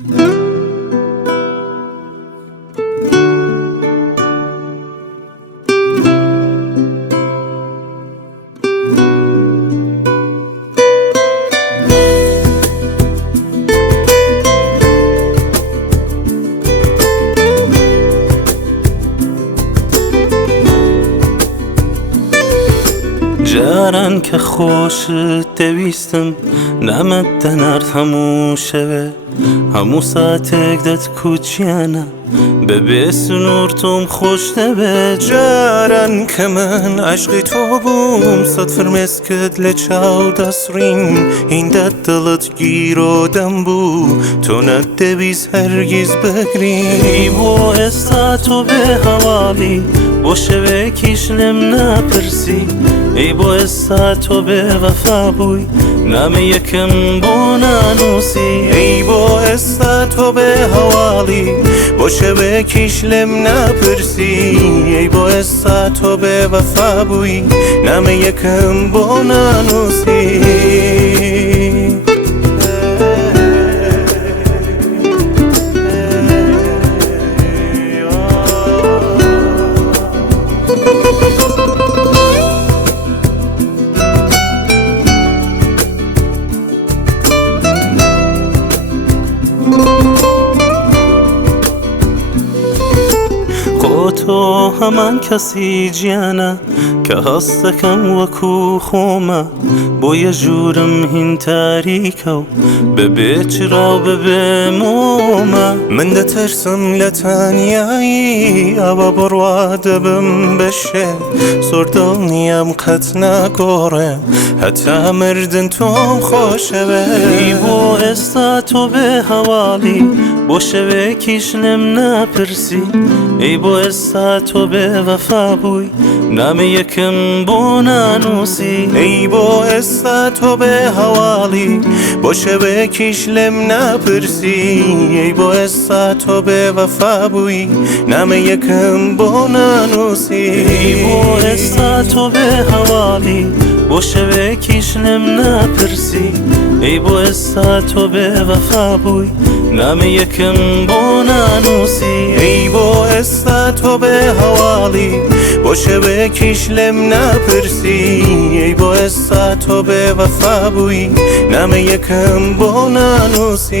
جاران که خوشت دویستم نامت دنارد همو شوه همو ساعتک دت کوچیانه ببی سنورتم خوش دبه جاران که من عشقی تو بوم صد فرمز کد لچاو دسترین این دت دلت گیرودم بو تو ندویز هرگیز بگرین بو استا تو به حوالی بو شوه کشلم نپرسی ای بو استا تو به وفا بوی نام یکم بو نانوسی ای بو استا تو به حوالی بو شوه کشلم نپرسی ای بو استا تو به وفا بوی نام یکم بو نانوسی تو همان کسی جیانه که هستکم وکو خومه بو یه جورم هین تاریکو ببی چرا و ببی مومه من ده ترسم لتانیایی آبا بروا دبم بشه سردل نیم قد نگورم حتی مردن توم خوشه ای بو استا تو به حوالی بو شوه کشنم نپرسی ای بو استا تو به وفا بوی نام یکم بو نانوسی ای بو استا تو به حوالی بو شوه کشلم نپرسی ای بو استا تو به وفا بوی نام یکم بو نانوسی ای بو استا تو به حوالی بو شوه کشلم نپرسی ای بو استا تو به وفا بوی نام یکم بو نانوسی ای بو استا تو به حوالی بو شوه کشلم نپرسی ای بو استا تو به وفا بوی نام یکم بو نانوسی